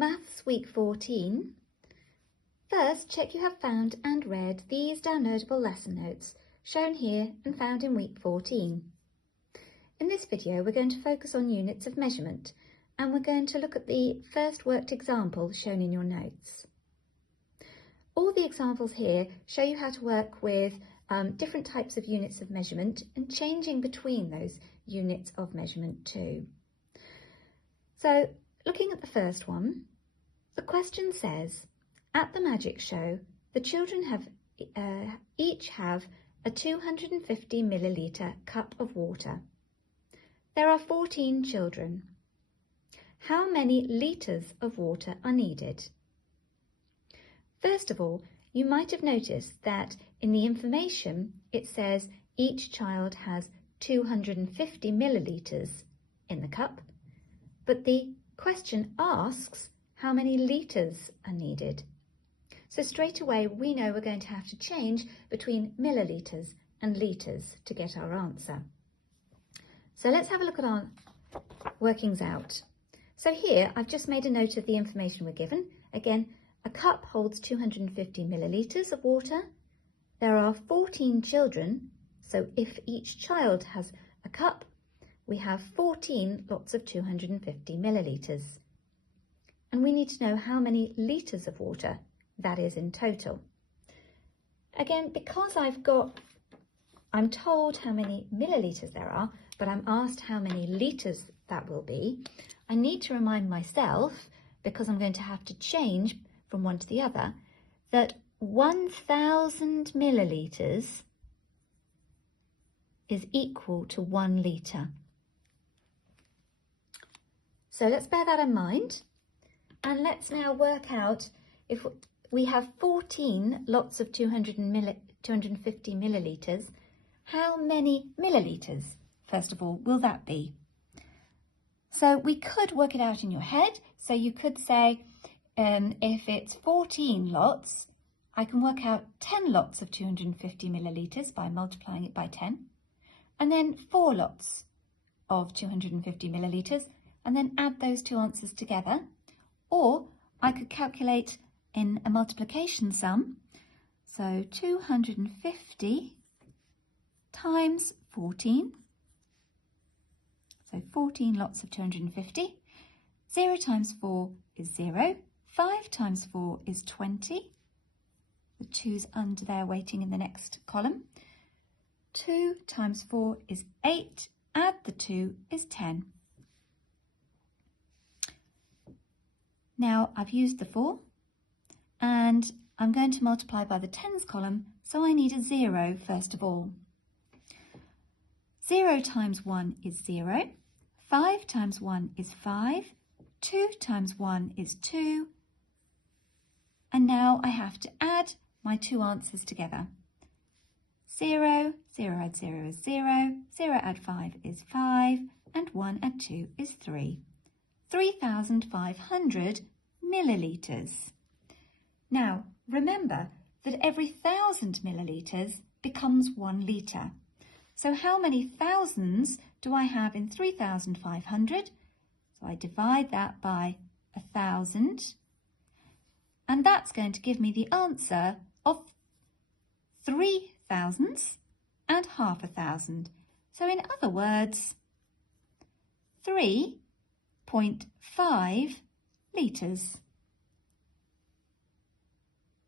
Maths Week 14. First, check you have found and read these downloadable lesson notes shown here and found in Week 14. In this video, we're going to focus on units of measurement and we're going to look at the first worked example shown in your notes. All the examples here show you how to work with different types of units of measurement and changing between those units of measurement too. So, looking at the first one, the question says, at the magic show, the children each have a 250 millilitre cup of water. There are 14 children. How many litres of water are needed? First of all, you might have noticed that in the information it says each child has 250 millilitres in the cup, but the question asks how many litres are needed. So straight away we know we're going to have to change between millilitres and litres to get our answer. So let's have a look at our workings out. So here I've just made a note of the information we're given. Again, a cup holds 250 millilitres of water. There are 14 children, so if each child has a cup, we have 14 lots of 250 millilitres. And we need to know how many litres of water that is in total. Again, because I'm told how many millilitres there are, but I'm asked how many litres that will be, I need to remind myself, because I'm going to have to change from one to the other, that 1,000 millilitres is equal to 1 litre. So let's bear that in mind, and let's now work out if we have 14 lots of 250 millilitres, how many millilitres, first of all, will that be? So we could work it out in your head. So you could say, if it's 14 lots, I can work out 10 lots of 250 millilitres by multiplying it by 10, and then 4 lots of 250 millilitres, and then add those two answers together. Or I could calculate in a multiplication sum, so 250 times 14, so 14 lots of 250, 0 times 4 is 0, 5 times 4 is 20, the 2's under there waiting in the next column, 2 times 4 is 8, add the 2 is 10. Now I've used the 4, and I'm going to multiply by the tens column, so I need a 0 first of all. 0 times 1 is 0, 5 times 1 is 5, 2 times 1 is 2, and now I have to add my two answers together. 0, 0 add 0 is 0, 0 add 5 is 5, and 1 add 2 is 3. 3,500 millilitres. Now, remember that every 1,000 millilitres becomes 1 litre. So how many thousands do I have in 3,500? So I divide that by 1,000, and that's going to give me the answer of 3 thousandths and half a thousand. So in other words, 3.5 litres.